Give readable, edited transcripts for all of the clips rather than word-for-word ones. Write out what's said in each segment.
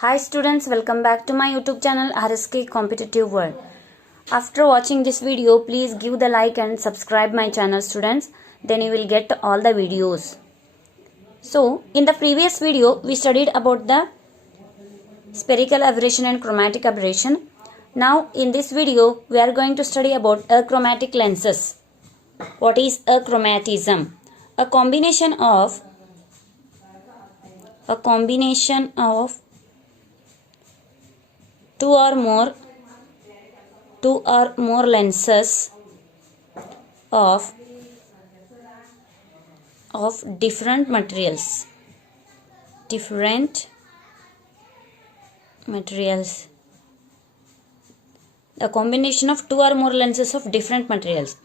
Hi students, welcome back to my YouTube channel RSK Competitive World. After watching this video, please give the like and subscribe my channel students. Then you will get all the videos. So, in the previous video, we studied about the spherical aberration and chromatic aberration. Now, in this video, we are going to study about achromatic lenses. What is achromatism? A combination of two or more lenses of different materials. A combination of two or more lenses of different materials.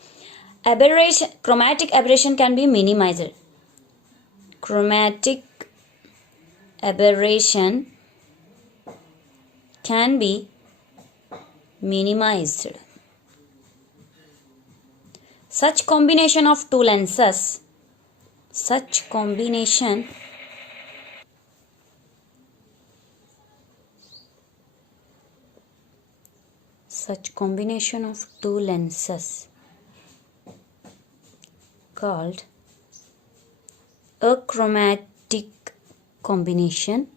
Chromatic aberration can be minimized. Chromatic aberration can be minimized. Such combination of two lenses, such combination of two lenses called achromatic combination.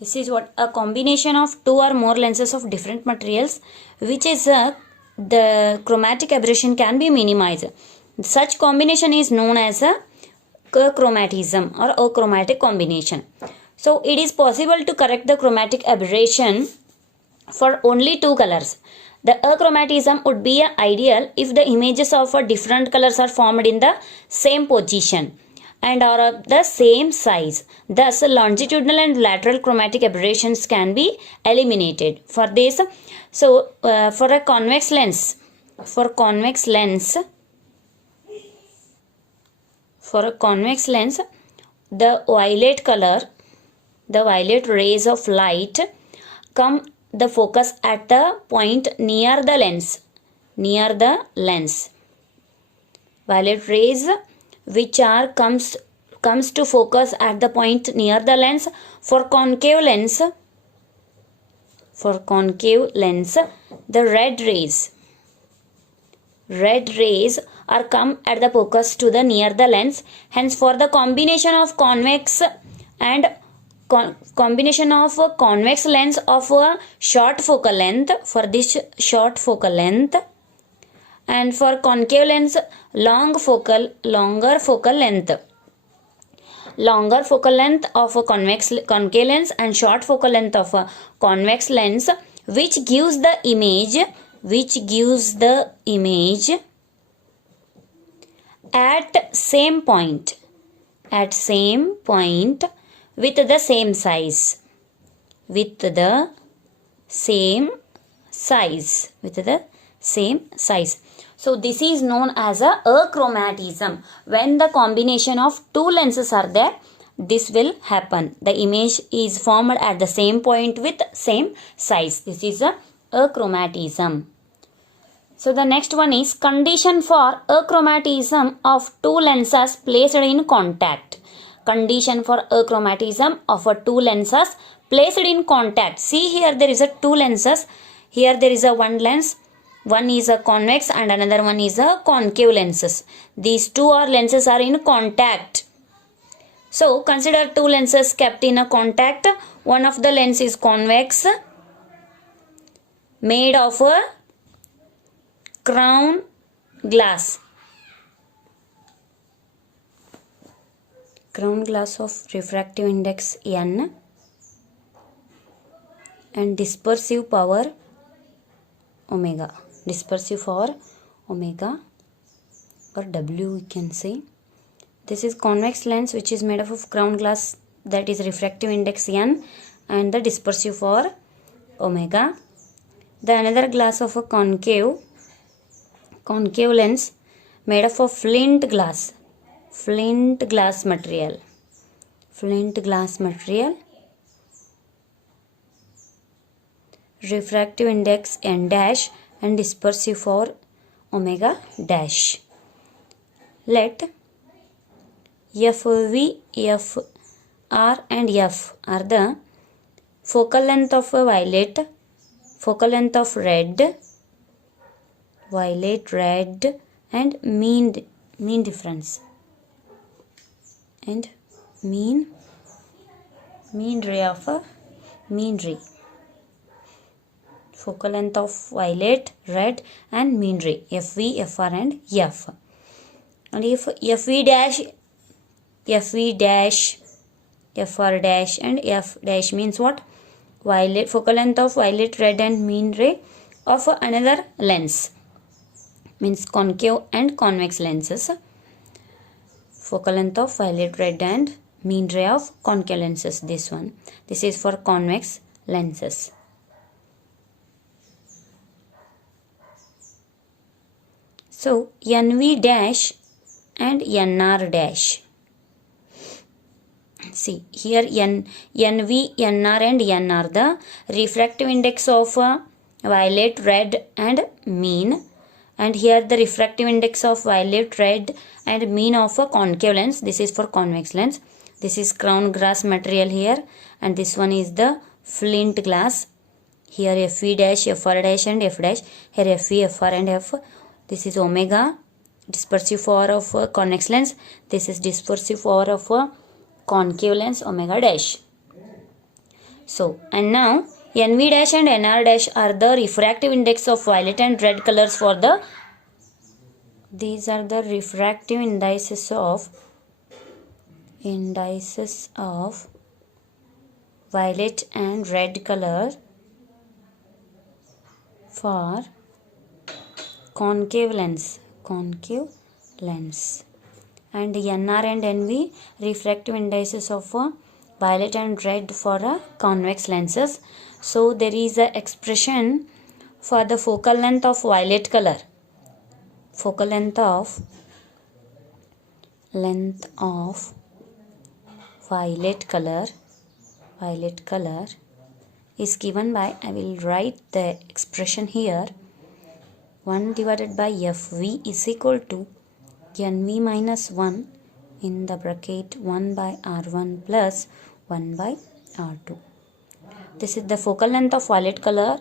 This is what a combination of two or more lenses of different materials, which is the chromatic aberration can be minimized. Such combination is known as a achromatism or achromatic combination. So it is possible to correct the chromatic aberration for only two colors. The achromatism would be ideal if the images of different colors are formed in the same position and are of the same size. Thus, longitudinal and lateral chromatic aberrations can be eliminated. For this, for a convex lens, the violet rays of light come the focus at the point near the lens. Violet rays which comes to focus at the point near the lens. For concave lens, the red rays are come at the focus to the near the lens. Hence, for the combination of convex lens of a short focal length, for this short focal length, and for concave lens longer focal length of a concave lens and short focal length of a convex lens, which gives the image at same point with the same size. So this is known as a achromatism. When the combination of two lenses are there, this will happen. The image is formed at the same point with same size. This is a achromatism. So the next one is condition for achromatism of two lenses placed in contact. Condition for achromatism of two lenses placed in contact. See, here there is a two lenses. Here there is a one lens. One is a convex and another one is a concave lenses. These two lenses are in contact. So consider two lenses kept in a contact. One of the lens is convex, made of a crown glass of refractive index N and dispersive power omega. Dispersive power omega or W we can say. This is convex lens which is made up of crown glass, that is refractive index N and the dispersive power omega. The another glass of a concave lens made up of flint glass material. Refractive index N dash and dispersive for omega dash. Let FV, FR and F are the focal length of violet, focal length of red, violet, red, and mean difference, and mean ray of a mean ray. Focal length of violet, red, and mean ray, FV, FR, and F. And if FV dash, FR dash, and F dash means what? Violet, focal length of violet, red, and mean ray of another lens, means concave and convex lenses. Focal length of violet, red, and mean ray of concave lenses. This one. This is for convex lenses. So NV dash and NR dash. See here, NV, NR, and N are the refractive index of violet, red, and mean. And here the refractive index of violet, red, and mean of a concave lens. This is for convex lens. This is crown glass material here, and this one is the flint glass. Here FV dash, FR dash, and F dash. Here FV, FR, and F. This is omega, dispersive power of convex lens. This is dispersive power of concave lens, omega dash. So, and now NV dash and NR dash are the refractive index of violet and red colors for the, these are the refractive indices of violet and red color for concave lens, and NR and NV refractive indices of violet and red for convex lenses. So there is a expression for the focal length of violet color. Focal length of violet color is given by, I will write the expression here, 1 divided by FV is equal to NV minus 1 in the bracket 1 by R1 plus 1 by R2. This is the focal length of violet color,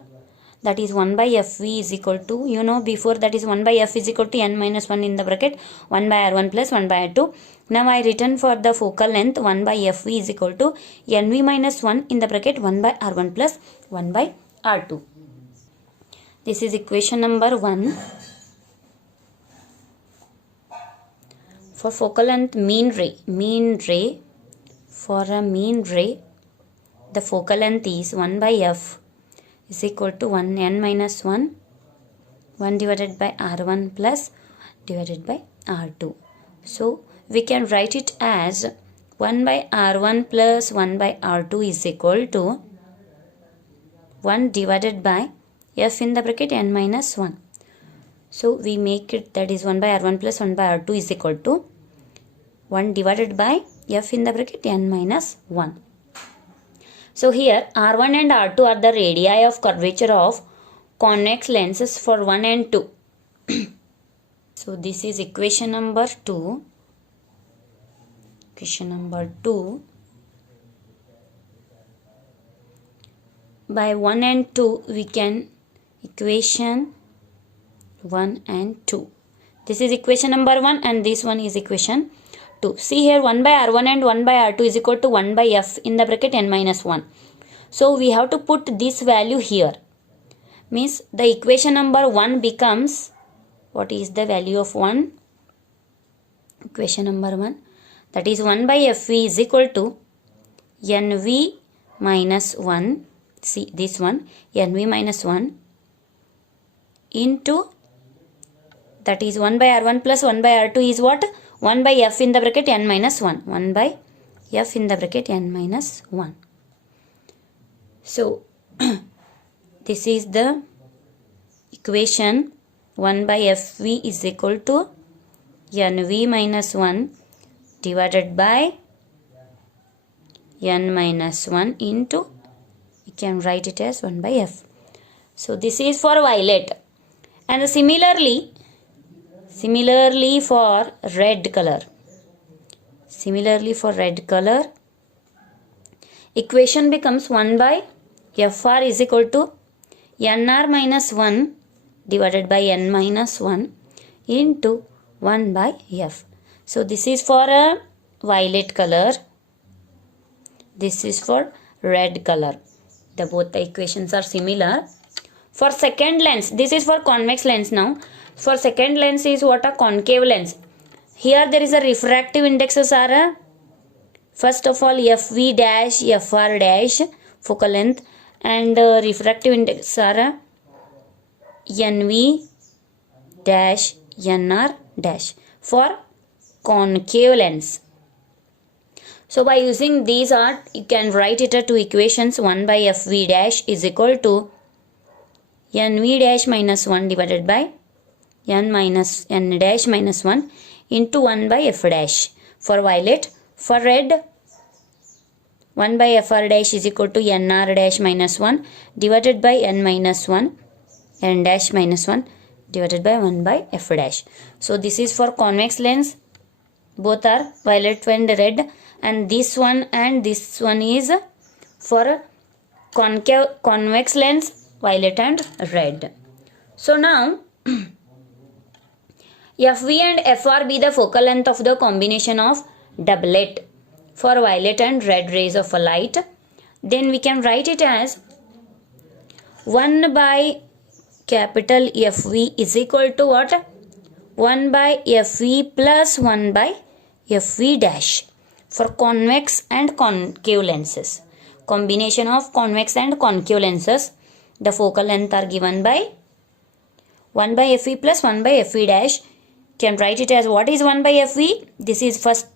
that is 1 by FV is equal to, you know before, that is 1 by F is equal to N minus 1 in the bracket 1 by R1 plus 1 by R2. Now I written for the focal length 1 by FV is equal to NV minus 1 in the bracket 1 by R1 plus 1 by R2. This is equation number 1. For focal length mean ray, for a mean ray, the focal length is 1 by F is equal to 1 N minus 1 divided by R1 plus divided by R2. So we can write it as 1 by R1 plus 1 by R2 is equal to 1 divided by F in the bracket N minus 1. So we make it, that is 1 by R1 plus 1 by R2 is equal to 1 divided by F in the bracket N minus 1. So here R1 and R2 are the radii of curvature of convex lenses for 1 and 2. So this is equation number 2. Equation number 2. By 1 and 2 we can equation 1 and 2. This is equation number 1 and this one is equation 2. See here 1 by R1 and 1 by R2 is equal to 1 by F in the bracket N minus 1. So we have to put this value here. Means the equation number 1 becomes, what is the value of 1? Equation number 1, that is 1 by FV is equal to NV minus 1. See this one, NV minus 1 into, that is 1 by R1 plus 1 by R2 is what? 1 by F in the bracket N minus 1. 1 by F in the bracket N minus 1. So this is the equation 1 by FV is equal to NV minus 1 divided by N minus 1 into, you can write it as 1 by F. So this is for violet. And similarly for red color. Similarly for red color, equation becomes 1 by Fr is equal to Nr minus 1 divided by N minus 1 into 1 by F. So this is for a violet color. This is for red color. Both the equations are similar. For second lens, this is for convex lens now. For second lens is what? A concave lens. Here there is a refractive indexes are a, first of all Fv dash, Fr dash focal length, and refractive index are a Nv dash, Nr dash for concave lens. So by using these are, you can write it as two equations. 1 by Fv dash is equal to Nv dash minus 1 divided by N dash minus 1 into 1 by F dash for violet. For red, 1 by Fr dash is equal to Nr dash minus 1 divided by N minus 1, N dash minus 1 divided by 1 by F dash. So this is for convex lens. Both are violet and red, and this one is for convex lens, violet and red. So now Fv and Fr be the focal length of the combination of doublet for violet and red rays of a light. Then we can write it as 1 by capital Fv is equal to what? 1 by Fv plus 1 by Fv dash for convex and concave lenses. Combination of convex and concave lenses. The focal length are given by 1 by Fv plus 1 by Fv dash. Can write it as what is 1 by Fv? This is first,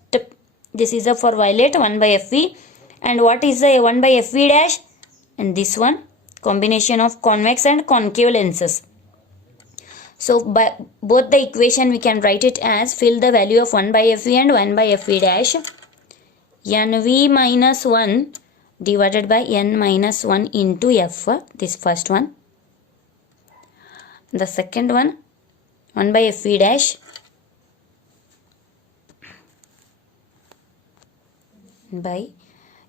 this is a for violet 1 by Fv, and what is the 1 by Fv dash? And this one, combination of convex and concave lenses. So by both the equation we can write it as, fill the value of 1 by Fv and 1 by Fv dash. Nv minus 1 divided by N minus 1 into F, this first one. The second one, 1 by Fv dash by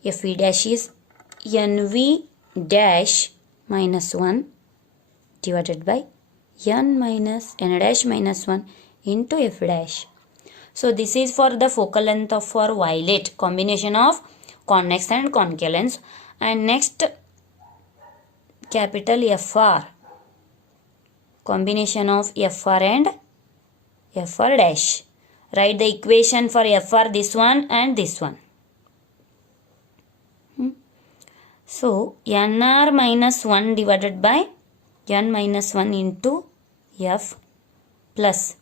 Fv dash is Nv dash minus 1 divided by N dash minus 1 into F dash. So this is for the focal length of for violet, combination of convex and concave lens. And next, capital Fr, combination of Fr and Fr dash. Write the equation for Fr, this one and this one. So Nr minus 1 divided by N minus 1 into F plus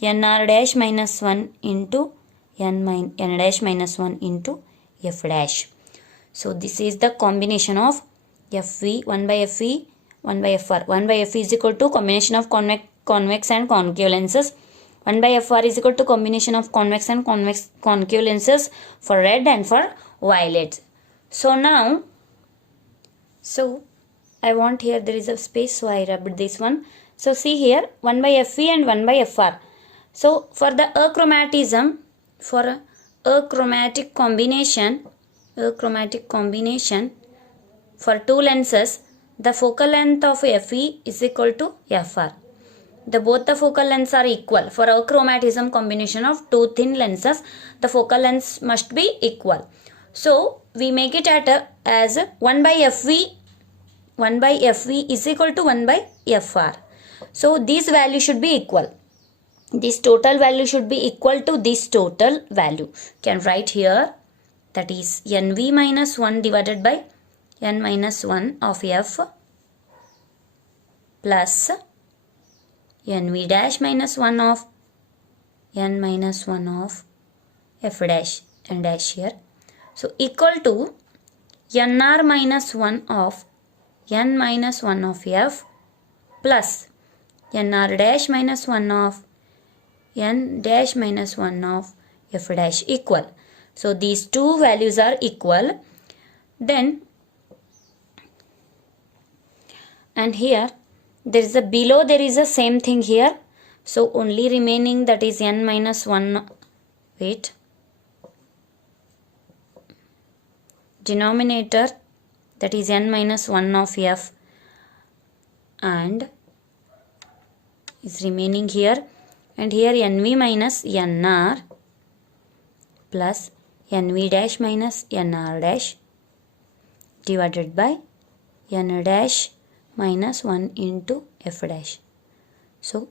Nr dash minus 1 into N dash minus 1 into F dash. So this is the combination of Fv, 1 by Fv, 1 by Fr. 1 by Fv is equal to combination of convex and concave lenses. 1 by Fr is equal to combination of convex and concave lenses for red and for violet. So now, I want here there is a space, so I rubbed this one. So see here, 1 by Fv and 1 by Fr. So for the achromatism, for achromatic combination for two lenses, the focal length of Fe is equal to Fr. Both the focal lengths are equal. For achromatism combination of two thin lenses, the focal lengths must be equal. So we make it as 1 by Fv. 1 by Fv is equal to 1 by Fr. So this value should be equal. This total value should be equal to this total value. Can write here, that is Nv minus 1 divided by N minus 1 of F plus Nv dash minus 1 of N minus 1 of F dash and dash here. So equal to Nr minus 1 of N minus 1 of F plus Nr dash minus 1 of N dash minus 1 of F dash equal. So these two values are equal. Then, and here there is a same thing here. So only remaining, that is N minus 1 wait, denominator, that is n minus 1 of f, and is remaining here, and here nv minus nr plus nv dash minus nr dash divided by n dash minus 1 into f dash. So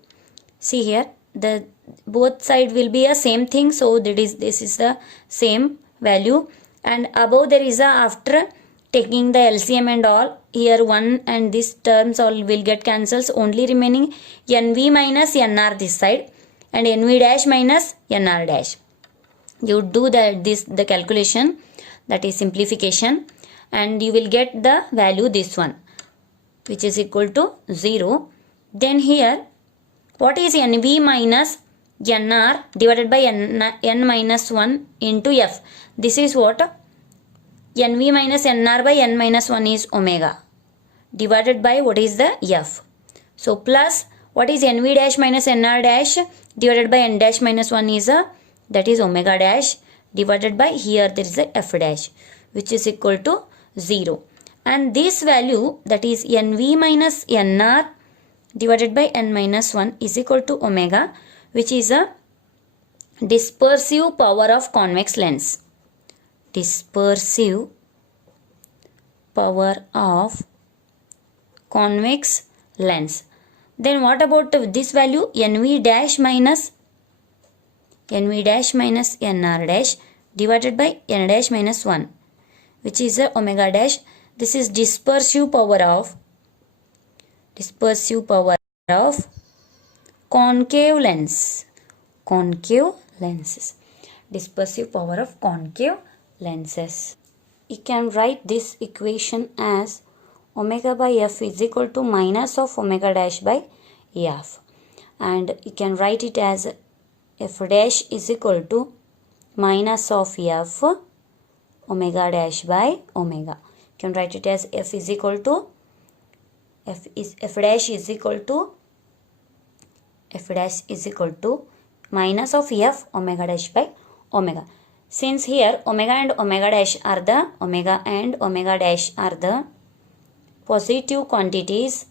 see here, the both side will be a same thing, so this is the same value, and above there is a, after taking the LCM and all, here 1 and this terms all will get cancels, only remaining nv minus nr this side and nv dash minus nr dash. You do the calculation, that is simplification, and you will get the value this one, which is equal to 0. Then here, what is nv minus nr divided by n minus 1 into f? This is what? nv minus nr by n minus 1 is omega divided by what is the f. So plus what is nv dash minus nr dash divided by n dash minus 1 is that is omega dash divided by, here there is a f dash, which is equal to 0. And this value, that is nv minus nr divided by n minus 1 is equal to omega, which is a dispersive power of convex lens. Dispersive power of convex lens. Then what about this value? nv dash minus nr dash divided by n dash minus 1, which is a omega dash. This is dispersive power of concave lens. Concave lenses. Dispersive power of concave lenses. You can write this equation as omega by f is equal to minus of omega dash by f, and you can write it as f dash is equal to minus of f omega dash by omega. You can write it as f is equal to f dash is equal to minus of f omega dash by omega. Since here omega and omega dash are the positive quantities,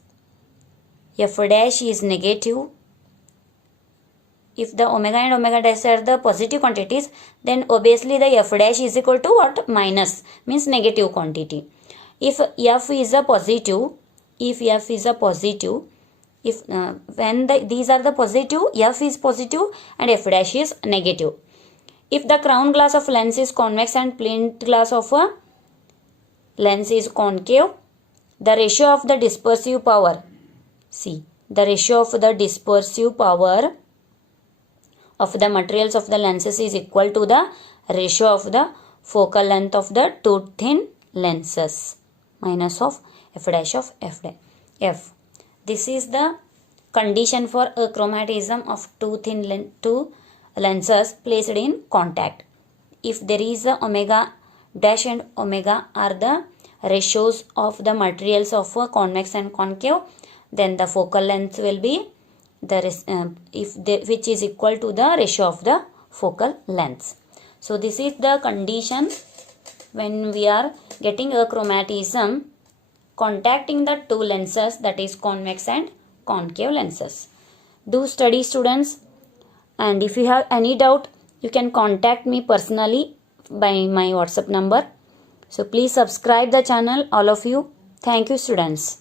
f dash is negative. If the omega and omega dash are the positive quantities, then obviously the f dash is equal to what? Minus, means negative quantity. If f is a positive, when these are the positive, f is positive and f dash is negative. If the crown glass of lens is convex and plane glass of a lens is concave, the ratio of the dispersive power, see, the ratio of the dispersive power of the materials of the lenses is equal to the ratio of the focal length of the two thin lenses minus of f dash of f. This is the condition for achromatism of two lenses placed in contact. If there is a omega dash and omega are the ratios of the materials of a convex and concave, then the focal length will be which is equal to the ratio of the focal lengths. So this is the condition when we are getting achromatism contacting the two lenses, that is convex and concave lenses. Do study, students, and if you have any doubt, you can contact me personally by my WhatsApp number. So please subscribe the channel, all of you. Thank you, students.